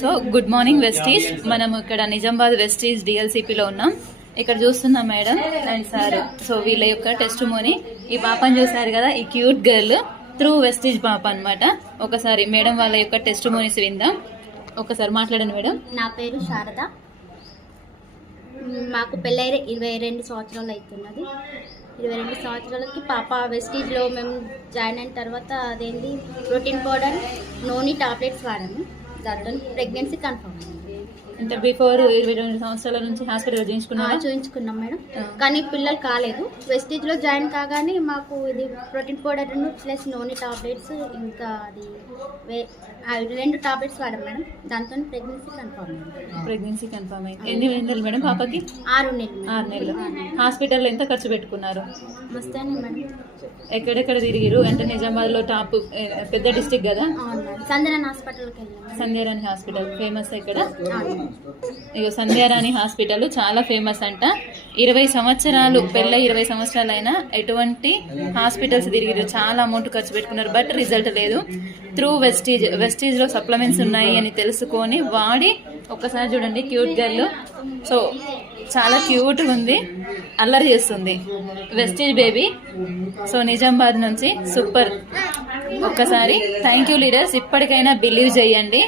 So good morning Vestige. మనం ఇక్కడ Nizamabad Vestige డిఎల్సిపిలో ఉన్నాం. ఇక్కడ చూస్తున్నాం మేడం అండ్ సార్. సో వీళ్ళ యొక్క టెస్ట్ మోని, ఈ పాపని చూసారు కదా, ఈ క్యూట్ గర్ల్ త్రూ వెస్టీజ్ పాప అన్నమాట. ఒకసారి మేడం వాళ్ళ యొక్క టెస్ట్ మోనీస్ విందాం. ఒకసారి మాట్లాడండి మేడం. నా పేరు శారద. మాకు పెళ్ళై 22 సంవత్సరాలు అవుతున్నది. 22 సంవత్సరాలకి పాప వెస్టీజ్లో మేము జాయిన్ అయిన తర్వాత అదేంటి ప్రోటీన్ పౌడర్, నోని టాబ్లెట్స్ వాడాము. దాంతో ప్రెగ్నెన్సీ కన్ఫర్మ్ అయింది. అంటే బిఫోర్ 22 సంవత్సరాల నుంచి హాస్పిటల్ చూయించుకున్నాం మేడం, కానీ పిల్లలు కాలేదు. వెస్టీజ్లో జాయిన్ కాగానే మాకు ఇది ప్రోటీన్ పౌడర్ ప్లస్ నోని టాబ్లెట్స్, ఇంకా అది 2 టాబ్లెట్స్ వాడాం మేడం. దాంతో ప్రెగ్నెన్సీ కన్ఫర్మ్ అయింది. ఎన్ని నెలలు మేడం పాపకి? 6 నెలలు. 6 నెలలు. హాస్పిటల్లో ఎంత ఖర్చు పెట్టుకున్నారు? మస్తానే మేడం. ఎక్కడెక్కడ తిరిగిరు? అంటే నిజామాబాద్ లో టాప్ పెద్ద డిస్టిక్ కదా. సంధ్యారాణి హాస్పిటల్కి వెళ్ళాం. సంధ్యారాణి హాస్పిటల్ ఫేమస్ ఇక్కడ. ఇక సంధ్యారాణి హాస్పిటల్ చాలా ఫేమస్ అంట. 20 సంవత్సరాలు పెళ్ళై 20 సంవత్సరాలు అయినా ఎటువంటి హాస్పిటల్స్ తిరిగిరు, చాలా అమౌంట్ ఖర్చు పెట్టుకున్నారు, బట్ రిజల్ట్ లేదు. త్రూ వెస్టీజ్ లో సప్లిమెంట్స్ ఉన్నాయి అని తెలుసుకొని వాడి ఒక్కసారి చూడండి, క్యూట్ గర్ల్. సో చాలా క్యూట్గా ఉంది, అల్లరి చేస్తుంది, వెస్టీజ్ బేబీ. సో నిజామాబాద్ నుంచి సూపర్. ఒక్కసారి థ్యాంక్ యూ లీడర్స్. ఇప్పటికైనా బిలీవ్ చేయండి.